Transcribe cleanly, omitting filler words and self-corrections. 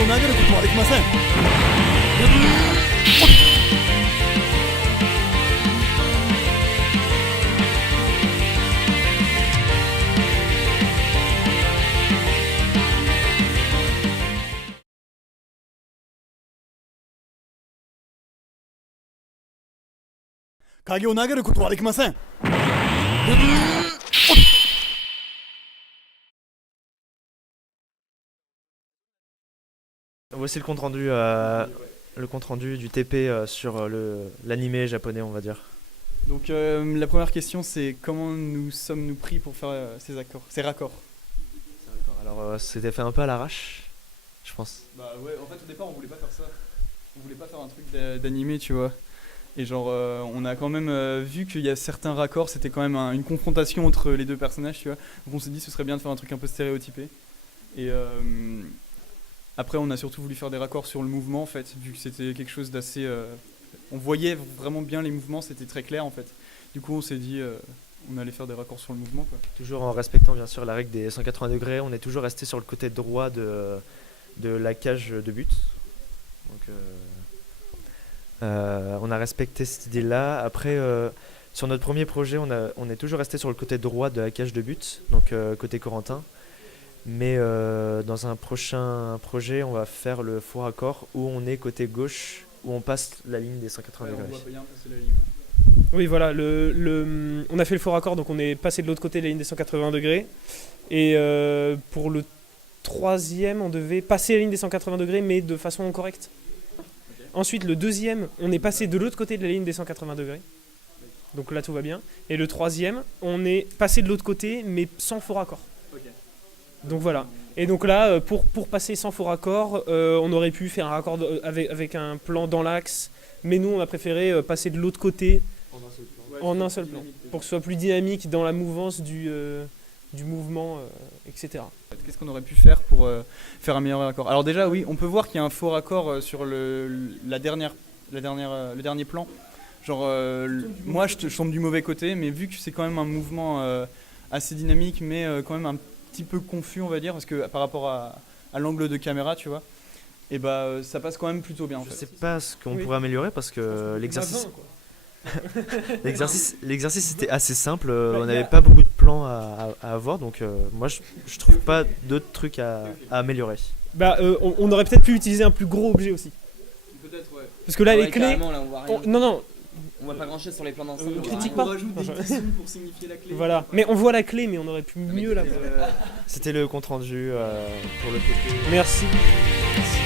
を投げることはできません。鍵を投げることはできません。Voici le compte rendu du TP sur l'animé japonais, on va dire. Donc la première question, c'est comment nous sommes-nous pris pour faire ces raccords. Alors c'était fait un peu à l'arrache, je pense. Bah ouais, en fait au départ on voulait pas faire ça. On voulait pas faire un truc d'animé, tu vois. Et genre on a quand même vu qu'il y a certains raccords, c'était quand même une confrontation entre les deux personnages, tu vois. Donc on s'est dit ce serait bien de faire un truc un peu stéréotypé. Et après on a surtout voulu faire des raccords sur le mouvement en fait, vu que c'était quelque chose d'assez... on voyait vraiment bien les mouvements, c'était très clair en fait. Du coup on s'est dit on allait faire des raccords sur le mouvement, quoi. Toujours en respectant bien sûr la règle des 180 degrés, on est toujours resté sur le côté droit de la cage de but. Donc on a respecté cette idée-là. Après, sur notre premier projet, on est toujours resté sur le côté droit de la cage de but, donc côté Corentin. Mais dans un prochain projet, on va faire le faux raccord où on est côté gauche, où on passe la ligne des 180 degrés. On voit bien passer la ligne. Oui, voilà, on a fait le faux raccord, donc on est passé de l'autre côté de la ligne des 180 degrés. Et pour le troisième, on devait passer la ligne des 180 degrés, mais de façon correcte. Ensuite, le deuxième, on est passé de l'autre côté de la ligne des 180 degrés. Donc là, tout va bien. Et le troisième, on est passé de l'autre côté, mais sans faux raccord. Donc voilà. Et donc là, pour passer sans faux raccord, on aurait pu faire un raccord avec un plan dans l'axe. Mais nous, on a préféré passer de l'autre côté en un seul plan. Pour que ce soit plus dynamique dans la mouvance du mouvement, etc. Qu'est-ce qu'on aurait pu faire pour faire un meilleur raccord? Alors déjà, oui, on peut voir qu'il y a un faux raccord sur le dernier plan. Genre, moi, je tombe du mauvais côté, mais vu que c'est quand même un mouvement assez dynamique, mais quand même un petit peu confus, on va dire, parce que par rapport à l'angle de caméra, tu vois, et bah ça passe quand même plutôt bien. En fait. Je sais pas ce qu'on pourrait améliorer parce que l'exercice était assez simple, on n'avait pas beaucoup de plans à avoir, donc moi je trouve pas d'autres trucs à améliorer. Bah, on aurait peut-être pu utiliser un plus gros objet aussi. Peut-être, ouais. Parce que là, les clés. Là, on voit rien. Non, On voit pas grand chose sur les plans d'ensemble. on critique pas. On rajoute des petits zooms pour signifier la clé. Voilà, mais on voit la clé, mais on aurait pu mieux la voir. C'était le compte rendu pour le TP. Merci. Merci.